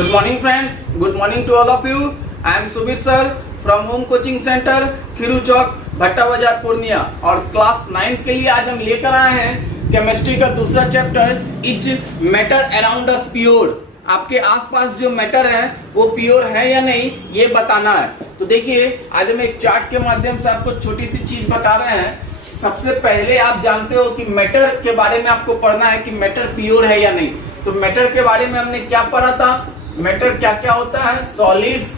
Good morning friends, good morning to all of you. I am Subir sir from Home Coaching Center, खीरू चौक, भट्टा बाजार, पूर्णिया। और class 9 के लिए आज हम लेकर आए हैं केमिस्ट्री का दूसरा chapter, is matter around us pure. आपके आसपास जो मैटर है वो प्योर है या नहीं ये बताना है। तो देखिए आज हम एक चार्ट के माध्यम से आपको छोटी सी चीज बता रहे हैं। सबसे पहले आप जानते हो कि मैटर के बारे में आपको पढ़ना है कि मैटर प्योर है या नहीं। तो मैटर के बारे में हमने क्या पढ़ा था, मैटर क्या क्या होता है, सॉलिड्स,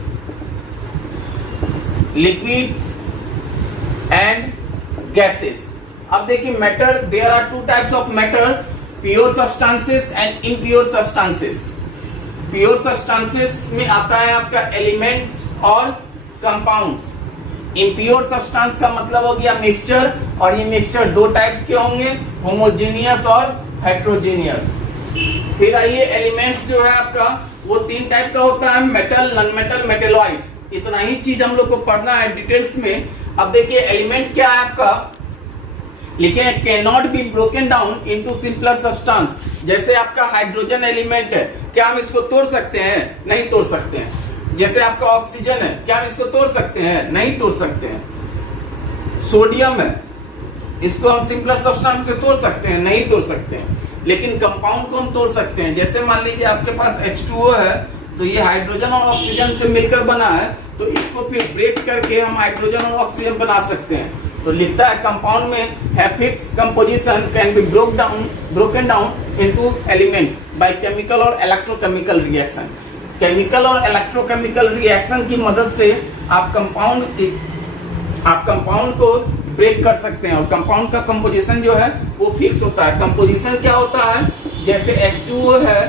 लिक्विड्स एंड गैसेस। अब देखिए matter, there are two types of matter, pure substances and impure substances. Pure substances में आता है आपका एलिमेंट्स और कंपाउंड्स। इम्प्योर सब्सटेंस का मतलब हो गया मिक्सचर, और ये मिक्सचर दो टाइप्स के होंगे, होमोजेनियस और हेट्रोजेनियस। फिर आइए एलिमेंट्स जो है आपका वो तीन टाइप का होता है, मेटल, नॉन मेटल, मेटेलॉइड्स। इतना ही चीज हम लोग को पढ़ना है डिटेल्स में। अब देखिए एलिमेंट क्या है आपका, लिखे हैं can not be broken down into simpler substance. जैसे आपका हाइड्रोजन एलिमेंट है, क्या हम इसको तोड़ सकते हैं? नहीं तोड़ सकते हैं। जैसे आपका ऑक्सीजन है, क्या हम इसको तोड़ सकते हैं? नहीं तोड़ सकते हैं। सोडियम है, इसको हम सिंपलर सब्सटेंस से तोड़ सकते हैं? नहीं तोड़ सकते हैं। लेकिन कंपाउंड को हम तोड़ सकते हैं। जैसे मान लीजिए आपके पास H2O है, तो ये हाइड्रोजन और ऑक्सीजन से मिलकर बना है, तो इसको फिर ब्रेक करके हम हाइड्रोजन और ऑक्सीजन बना सकते हैं। तो लिखता है कंपाउंड में है fix composition can be broken down into elements by chemical और इलेक्ट्रोकेमिकल रिएक्शन। केमिकल और इलेक्ट्रोकेमिकल रिएक्शन की मदद से आप कंपाउंड को ब्रेक कर सकते हैं। और कंपाउंड का कंपोजिशन जो है वो फिक्स होता है। कंपोजिशन क्या होता है, जैसे H2O है,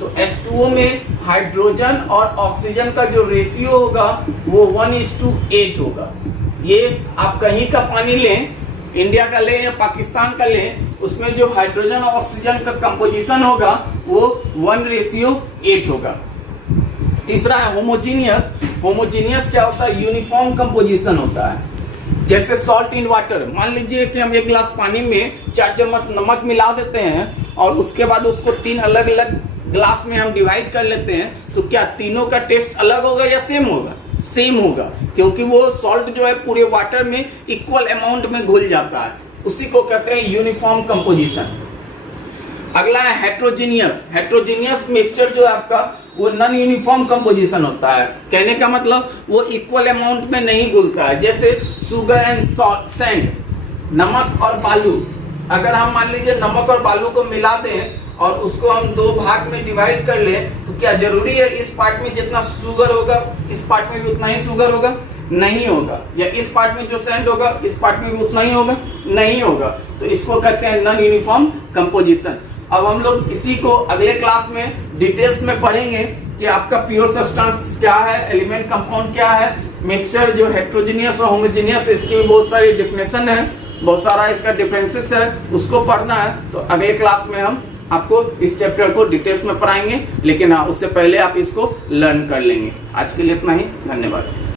तो H2O में हाइड्रोजन और ऑक्सीजन का जो रेशियो होगा वो 1:8 होगा। ये आप कहीं का पानी लें, इंडिया का लें या पाकिस्तान का लें, उसमें जो हाइड्रोजन और ऑक्सीजन का कंपोजिशन होगा वो 1:8 होगा। तीसरा है होमोजीनियस। होमोजीनियस क्या होता है, यूनिफॉर्म कंपोजिशन होता है। जैसे सॉल्ट इन वाटर, मान लीजिए कि हम एक गिलास पानी में 4 चम्मच नमक मिला देते हैं और उसके बाद उसको 3 अलग अलग ग्लास में हम डिवाइड कर लेते हैं, तो क्या तीनों का टेस्ट अलग होगा या सेम होगा? सेम होगा, क्योंकि वो सॉल्ट जो है पूरे वाटर में इक्वल अमाउंट में घुल जाता है। उसी को कहते हैं यूनिफॉर्म कंपोजिशन। अगला है हेट्रोजीनियस। हेट्रोजीनियस मिक्सचर जो है आपका वो नॉन यूनिफॉर्म कंपोजिशन होता है। कहने का मतलब वो इक्वल अमाउंट में नहीं घुलता है। जैसे शुगर एंड सैंड, नमक और बालू। अगर हम मान लीजिए नमक और बालू को मिला दें और उसको हम 2 भाग में डिवाइड कर लें, तो क्या जरूरी है इस पार्ट में जितना शुगर होगा इस पार्ट में भी उतना ही शुगर होगा? नहीं होगा। या इस पार्ट में जो सैंड होगा इस पार्ट में भी उतना ही होगा? नहीं होगा। तो इसको कहते हैं नॉन यूनिफॉर्म कंपोजिशन। अब हम लोग इसी को अगले क्लास में डिटेल्स में पढ़ेंगे कि आपका प्योर सब्सटेंस क्या है, एलिमेंट कंपाउंड क्या है, मिक्सचर जो हेट्रोजीनियस और होमोजीनियस, इसकी भी बहुत सारी डेफिनेशन है, बहुत सारा इसका डिफरेंसेस है, उसको पढ़ना है। तो अगले क्लास में हम आपको इस चैप्टर को डिटेल्स में पढ़ाएंगे। लेकिन हाँ, उससे पहले आप इसको लर्न कर लेंगे। आज के लिए इतना ही, धन्यवाद।